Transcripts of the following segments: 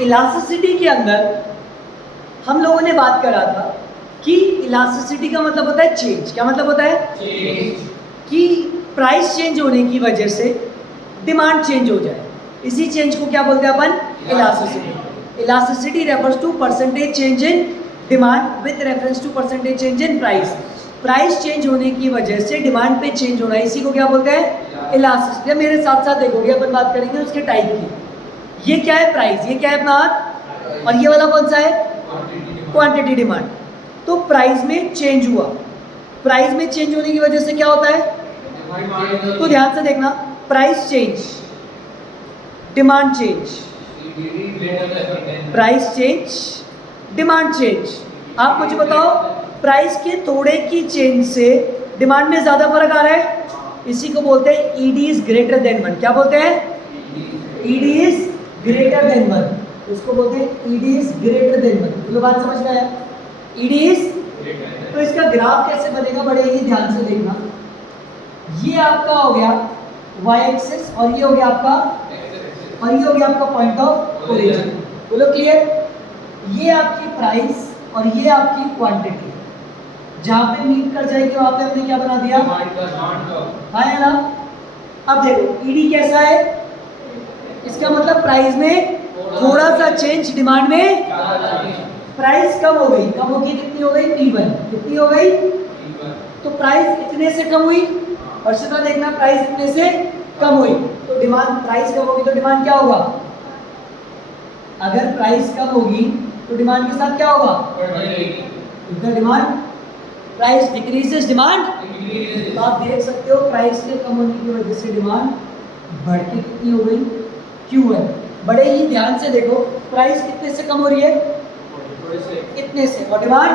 Elasticity के अंदर हम लोगों ने बात करा था कि इलास्टिसिटी का मतलब होता है चेंज। क्या मतलब होता है? चेंज। कि प्राइस चेंज होने की वजह से डिमांड चेंज हो जाए, इसी चेंज को क्या बोलते हैं अपन? Elasticity. Elasticity refers to percentage change in demand with reference to percentage change in price. Price change होने की वजह से डिमांड पे चेंज होना, इसी को क्या बोलते हैं? इलास्टिसिटी। मेरे साथ साथ देखोगे, अपन बात करेंगे उसके टाइप की। ये क्या है? प्राइस। ये क्या है अपना हाथ? और ये वाला कौन सा है? Quantity demand. तो प्राइस में चेंज हुआ, प्राइस में चेंज होने की वजह से क्या होता है? तो ध्यान से देखना, price change, demand change, price change, demand change. आप मुझे बताओ, प्राइस के थोड़े की चेंज से डिमांड में ज्यादा फर्क आ रहा है, इसी को बोलते हैं ED is greater than one. क्या बोलते हैं? ED is greater than one, इसको बोलते हैं ED is greater than one. तो बात समझ में आया? ED is. तो इसका ग्राफ कैसे बनेगा, बड़े ही ध्यान से देखना। ये आपका हो गया y एक्सिस और ये हो गया आपका, और ये हो गया आपका पॉइंट ऑफ ओरिजिन। बोलो क्लियर? ये आपकी प्राइस और ये आपकी क्वांटिटी, जहां पे मीट कर जाएगी वहां पे हमने क्या बना दिया? हाँ है ना? अब देखो ईडी कैसा है, इसका मतलब प्राइस में थोड़ा सा चेंज, डिमांड में प्राइस कम हो गई। कम होगी कितनी हो गई? P1। कितनी हो गई? तो प्राइस इतने से कम हुई, और सीधा देखना प्राइस इतने से कम हुई तो डिमांड, प्राइस कम होगी तो डिमांड क्या होगा? अगर प्राइस कम होगी तो डिमांड के साथ क्या होगा? इधर डिमांड, प्राइस डिक्रीजेस, डिमांड। तो आप देख सकते हो प्राइस के कम होने की वजह से डिमांड बढ़ के कितनी हो गई? Q1। बड़े ही ध्यान से देखो, प्राइस कितने से कम हो रही है? इतने से, और डिमांड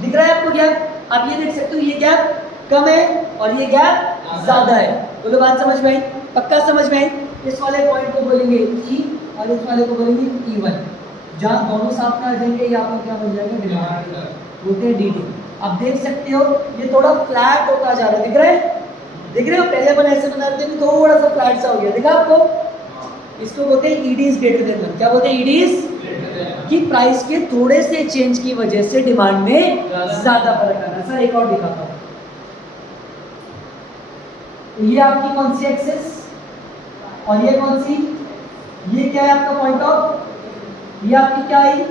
दिख रहा है आपको गैप? आप ये देख सकते हो, ये गैप कम है और ये गैप ज्यादा है। बोलो बात समझ में आई? पक्का समझ में आई? इस वाले पॉइंट को बोलेंगे E और इस वाले को बोलेंगे E1। जहाँ दोनों साथ में आ जाएंगे ये आपको क्या बन जाएगा? डिमांड, बोलते हैं DD। आप देख सकते हो ये थोड़ा फ्लैट होता जा रहा है, दिख रहा है? दिख रहे हो? पहले अपन ऐसे बनाते थे, थोड़ा सा फ्लैट सा हो गया, दिखा आपको? इसको बोलते हैं ED is greater than one. क्या बोलते हैं? ईडी इज, कि प्राइस के थोड़े से चेंज की वजह से डिमांड में ज्यादा फर्क आ रहा है। सर एक और दिखाता हूं, ये आपकी कौन सी एक्सिस और ये कौन सी? ये क्या है आपका पॉइंट ऑफ, ये आपकी क्या है?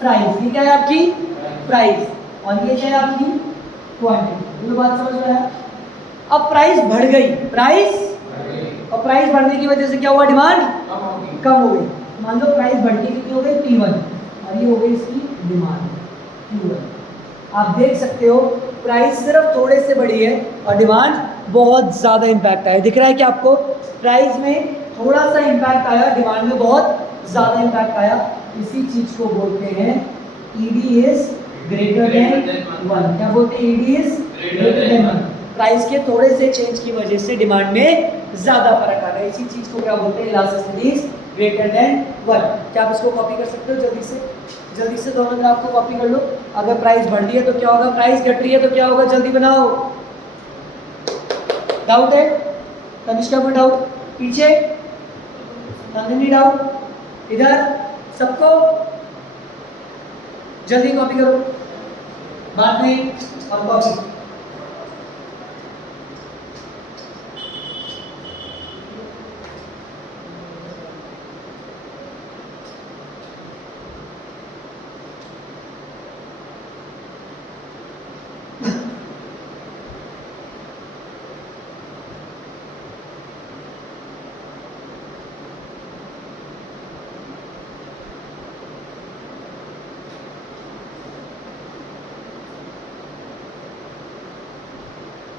प्राइस। ये क्या है आपकी? प्राइस। और ये क्या है आपकी? क्वांटिटी। तो बात समझ में आया? अब प्राइस बढ़ गई, प्राइस, और प्राइस बढ़ने की वजह से क्या हुआ? डिमांड कम हो गई। मान लो प्राइस बढ़ के कितनी हो गई? P1, और ये हो गई इसकी डिमांड Q1। आप देख सकते हो प्राइस सिर्फ थोड़े से बढ़ी है और डिमांड बहुत ज्यादा इंपैक्ट आया। दिख रहा है कि आपको? प्राइस में थोड़ा सा इंपैक्ट आया, डिमांड में बहुत ज्यादा इंपैक्ट आया। इसी चीज को बोलते हैं ED is greater than one. क्या बोलते हैं? ED is greater than one. Price के थोड़े से चेंज की वजह से डिमांड में ज्यादा फर्क आ रहा है, इसी चीज को क्या बोलते हैं? Elasticity is greater than one. क्या आप इसको कॉपी कर सकते हो? जल्दी से, जल्दी से दोनों ग्राफ को कॉपी कर लो। अगर प्राइस बढ़ रही है तो क्या होगा? प्राइस घट रही है तो क्या होगा? जल्दी बनाओ। डाउट है? तनिष्का को डाउट? पीछे नंदिनी डाउट? इधर सबको जल्दी कॉपी करो, बाद में और कॉपी।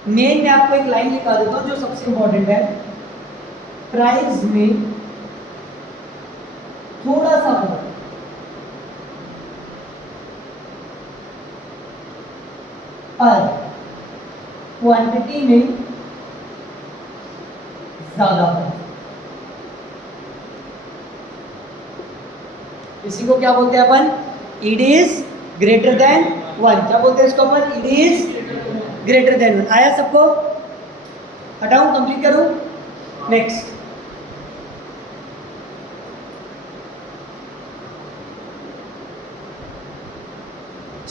मेन मैं आपको एक लाइन लिखा देता हूं जो सबसे इंपॉर्टेंट है। प्राइस में थोड़ा सा फर्क और क्वांटिटी में ज्यादा फर्क, इसी को क्या बोलते हैं अपन? ED is greater than one. क्या बोलते हैं इसको अपन? ED is greater than one. आया सबको? हटाऊं, कंप्लीट करूं? नेक्स्ट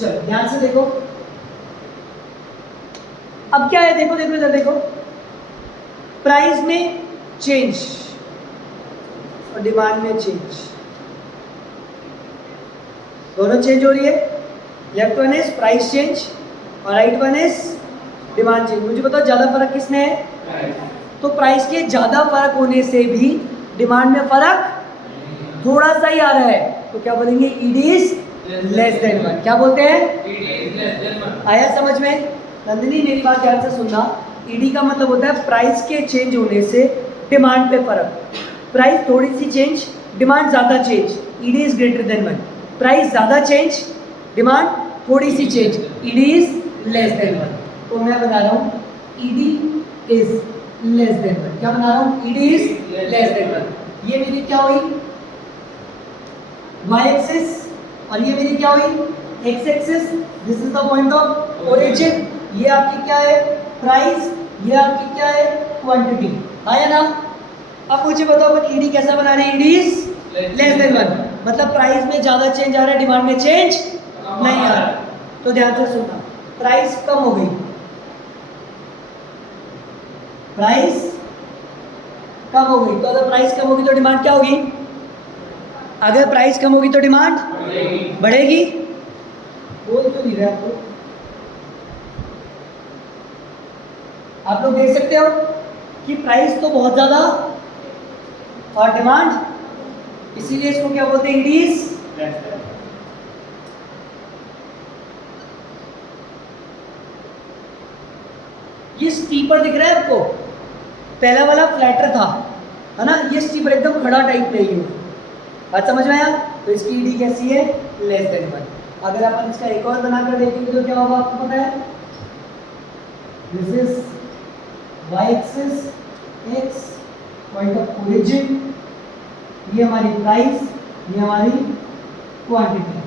चलो ध्यान से देखो, अब क्या है, देखो देखो इधर देखो, प्राइस में चेंज और डिमांड में चेंज, दोनों चेंज हो रही है। Left one is price change और right one is demand change. मुझे बताओ ज्यादा फर्क किसमें है? तो प्राइस के ज्यादा फर्क होने से भी डिमांड में फर्क थोड़ा सा ही आ रहा है, तो क्या बोलेंगे? It is less than one. क्या बोलते हैं? आया समझ में? नंदिनी मेरी बात ध्यान से सुनना, ईडी का मतलब होता है प्राइस के चेंज होने से डिमांड पे फर्क। प्राइस थोड़ी सी चेंज, डिमांड ज्यादा change, ED is greater than one. Price ज्यादा चेंज, डिमांड थोड़ी सी change, ED is less than one. तो मैं बता रहा हूँ ED is less than one. क्या बना रहा हूँ? ED is less than one. ये मेरी क्या हुई? y एक्सिस, और ये मेरी क्या हुई? x axis. This is the point of origin. ये आपकी क्या है? प्राइस। ये आपकी क्या है? क्वांटिटी। आया ना? अब मुझे बताओ अपन ईडी कैसा बना रहे हैं? ED is less than one, मतलब प्राइस में ज्यादा चेंज आ रहा है, डिमांड में चेंज नहीं आ रहा। तो ध्यान से सुनना, प्राइस कम हो गई, प्राइस कम हो गई, तो अगर प्राइस कम होगी तो डिमांड क्या होगी? अगर प्राइस कम होगी तो डिमांड बढ़ेगी। बोल क्यों नहीं रहे आपको? आप लोग देख सकते हो कि प्राइस तो बहुत ज्यादा और डिमांड, इसीलिए इसको क्या बोलते हैं? It is. ये स्टीपर दिख रहा है आपको? पहला वाला फ्लैटर था, है ना? ये स्टीपर एकदम खड़ा टाइप नहीं है। बात समझ में आया? तो इसकी ईडी कैसी है? Less than one. अगर अपन इसका एक और बनाकर देखेंगे तो क्या होगा आपको पता है? This is y axis, x point of origin, ये हमारी प्राइस, ये हमारी क्वांटिटी।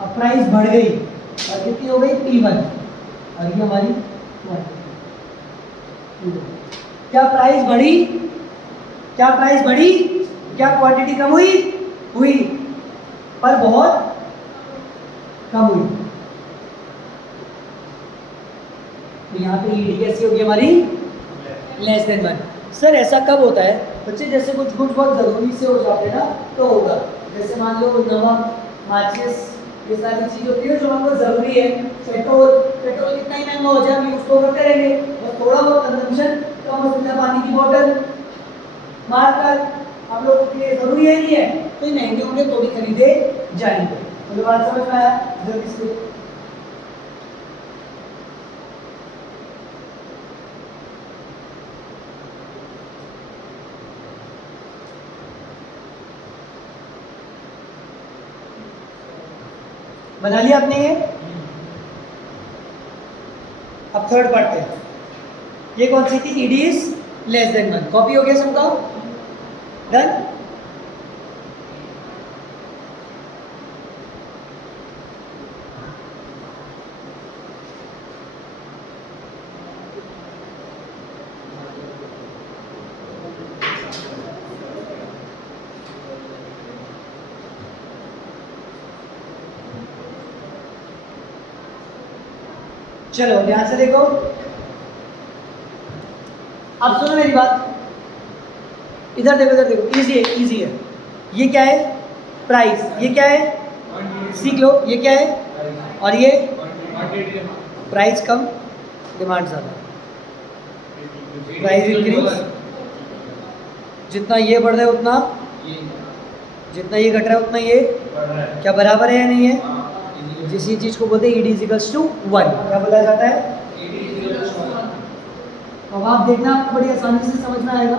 अब प्राइस बढ़ गई और कितनी हो गई? P1, और ये हमारी क्वांटिटी। क्या प्राइस बढ़ी? क्या प्राइस बढ़ी? क्या क्वांटिटी कम हुई? हुई, पर बहुत कम हुई। तो यहाँ पे ईडी कैसी होगी हमारी? Less than one. सर ऐसा कब होता है बच्चे? जैसे कुछ गुड बहुत ज़रूरी से हो जाते हैं ना, तो होगा। जैसे मान लो नमक, माचिस, ये सारी चीज़ होती है जो हमको ज़रूरी है। पेट्रोल कितना ही महंगा हो जाए हम यूज़ तो करते रहेंगे, और थोड़ा बहुत कंजम्पशन कम हो सकता है। पानी की बोतल मारकर हम लोगों के लिए ज़रूरी है नहीं है, तो महंगे होंगे तो भी खरीदे जाएंगे। तो बात समझ में आया? जल्दी से बना लिया आपने ये? अब थर्ड पार्ट है, ये कौन सी थी? ED is less than one. Copy हो गया सबका? डन? चलो ध्यान से देखो, अब सुनो मेरी बात, इधर देखो, इधर देखो, इजी है, इजी है। ये क्या है? प्राइस। ये क्या है? सीख लो। ये क्या है? और ये प्राइस कम, डिमांड ज़्यादा। प्राइस इंक्रीज, जितना ये बढ़ रहा है उतना, जितना ये घट रहा है उतना ये क्या बराबर है या नहीं है? जिस चीज़ को बोलते हैं ईडी इक्वल्स टू वन। क्या बोला जाता है? अब आप देखना, आपको बड़ी आसानी से समझ में आएगा,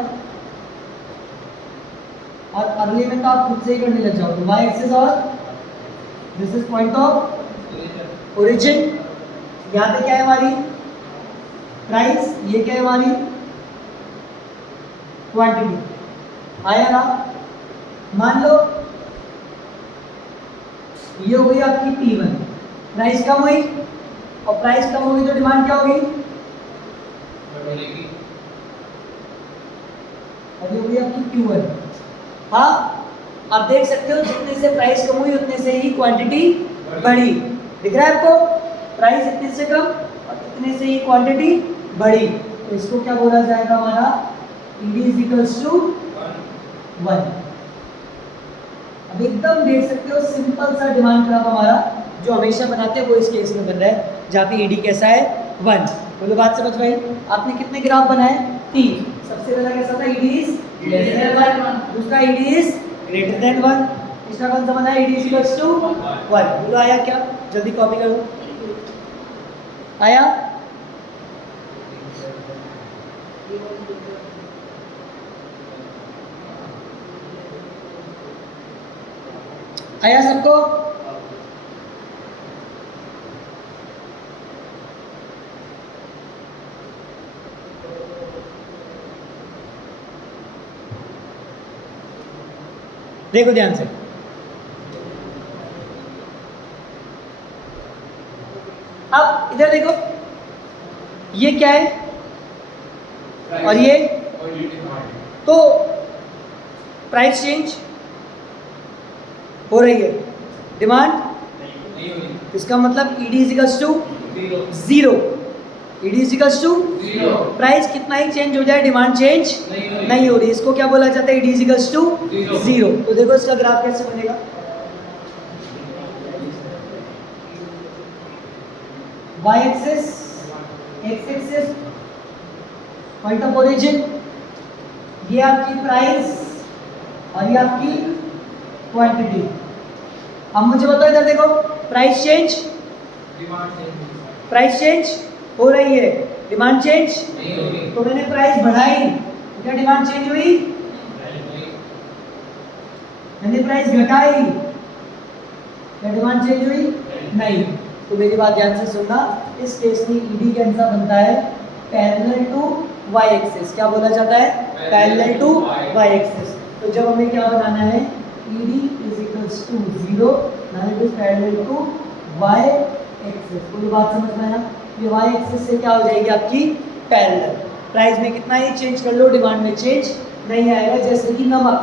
और अगले में तो आप खुद से ही करने लग जाओगे। y एक्सिस और this is point of origin. यहाँ पे क्या है हमारी? प्राइस। ये क्या है हमारी? क्वांटिटी। आया ना? मान लो ये हो गई आपकी P1, प्राइस कम हुई, और प्राइस कम होगी तो डिमांड क्या होगी? अभी हो गई आपकी Q1। हाँ, आप देख सकते हो जितने से प्राइस कम हुई उतने से ही क्वांटिटी बढ़ी। दिख रहा है आपको? प्राइस इतने से कम और इतने से ही क्वांटिटी बढ़ी, तो इसको क्या बोला जाएगा हमारा? ED is equals to 1। अब एकदम देख सकते हो सिंपल सा डिमांड ग्राफ हमारा जो हमेशा बनाते हैं वो इस केस में बन रहा है, जहाँ पे ईडी कैसा है? 1। बोलो बात समझ में आई? आपने कितने ग्राफ बनाए? 3। सबसे पहला कैसा था? ईडी इज लेस देन 1, दूसरा ईडी इज ग्रेटर देन 1, तीसरा कौन सा बना है? ED is equals to 1। बोलो आया क्या? जल्दी कॉपी करो। आया? आया सबको? देखो ध्यान से, अब इधर देखो, ये क्या है और ये, तो प्राइस चेंज हो रही है, डिमांड नहीं हो रही, इसका मतलब ED is equals to 0। ED is equals to 0। Price कितना ही चेंज हो जाए, डिमांड चेंज नहीं हो रही, इसको क्या बोला जाता है? ED is equals to 0। तो देखो इसका ग्राफ कैसे बनेगा? y axis, x axis point of origin, ये आपकी प्राइस और ये आपकी क्वांटिटी। अब मुझे बताओ इधर देखो, प्राइस चेंज, प्राइस चेंज हो रही है, डिमांड चेंज नहीं हो रही, तो मैंने प्राइस बढ़ाई तो क्या डिमांड चेंज हुई? मैंने प्राइस घटाई, क्या डिमांड चेंज हुई? नहीं। तो मेरी बात ध्यान से सुनना, इस केस में ईडी कैसा बनता है? Parallel to Y axis. क्या बोला जाता है? Parallel to Y axis. तो जब हमें क्या बनाना है? ED is equals to 0, now it is parallel to Y axis. पूरी बात समझ में आया? ये वाई एक्सिस से क्या हो जाएगी आपकी? पैरेलल। प्राइस में कितना ही चेंज कर लो, डिमांड में चेंज नहीं आएगा। जैसे कि नमक,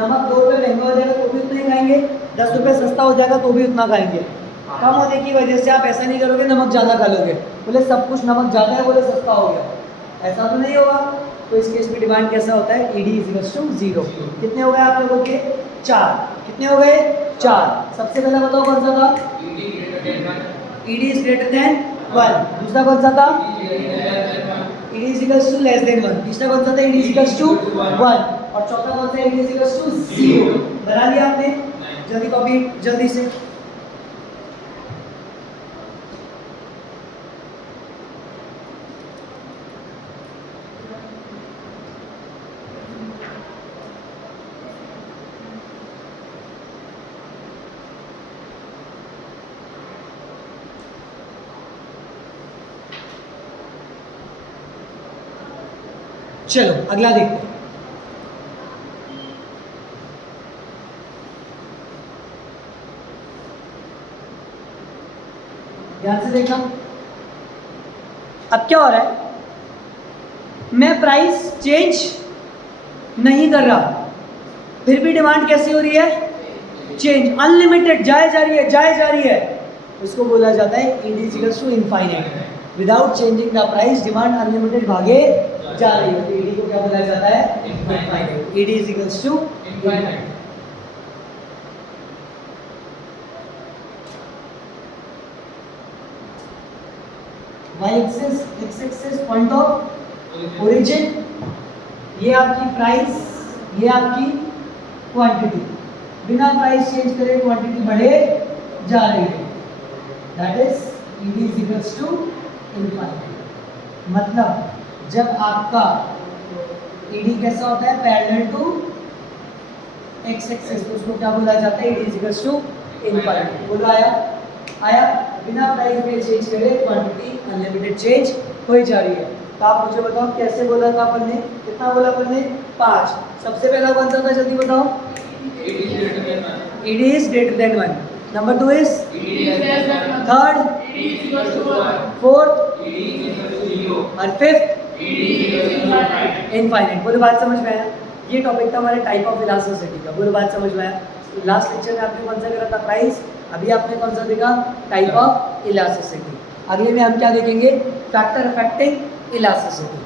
नमक 2 रुपये महंगा हो जाएगा तो भी उतना ही खाएंगे, 10 रुपये सस्ता हो जाएगा तो भी उतना खाएंगे। कम होने की वजह से आप ऐसा नहीं करोगे नमक ज़्यादा खा लोगे, बोले सब कुछ नमक ज़्यादा है बोले सस्ता हो गया, ऐसा तो नहीं होगा। तो इस केस में डिमांड कैसा होता है? ED is equals to 0। कितने हो गए आप लोगों के? 4। कितने हो गए? 4। सबसे पहला बताओ कौन सा था? ED is greater than 1। दूसरा कौन सा था? ED is equals to less than 1। तीसरा कौन सा था? ED is equals to 1। और चौथा कौन सा? ED is equals to 0। बना लिया आपने? जल्दी कॉपी, जल्दी से। चलो अगला देखते हैं। ध्यान से देखना, अब क्या हो रहा है? मैं प्राइस चेंज नहीं कर रहा, फिर भी डिमांड कैसी हो रही है? चेंज, अनलिमिटेड, जाए जा रही है, जाए जा रही है। इसको बोला जाता है ED is equals to infinite. Without changing the price demand unlimited भागे जा रही है, तो ईडी को क्या बोला जाता है? Infinite. ED is equals to infinite. Y axis, X axis point of origin, ये आपकी प्राइस, ये आपकी क्वांटिटी। बिना प्राइस चेंज करे क्वांटिटी बढ़े जा रही है, that is ED is equals to infinite. मतलब जब आपका ईडी कैसा होता है? पैरेलल टू एक्स एक्सिस, तो उसको क्या बोला जाता है? ED is equals to infinite. बोलो आया? आया? बिना प्राइस में चेंज करे क्वांटिटी अनलिमिटेड चेंज हो जा रही है। तो आप मुझे बताओ कैसे बोला था अपन ने? कितना बोला अपन ने? 5। सबसे पहला कौन सा था? जल्दी बताओ। ED is greater than 1। Number 2 is third, fourth और फिफ्थ इनफाइनाइट। बोलो बात समझ में आया? ये टॉपिक था हमारे टाइप ऑफ इलास्टिसिटी का। बोलो बात समझ में आया? लास्ट लेक्चर में आपने कौन सा करा था? प्राइस अभी आपने कौन सा देखा? Type of elasticity. अगले में हम क्या देखेंगे? Factor affecting elasticity.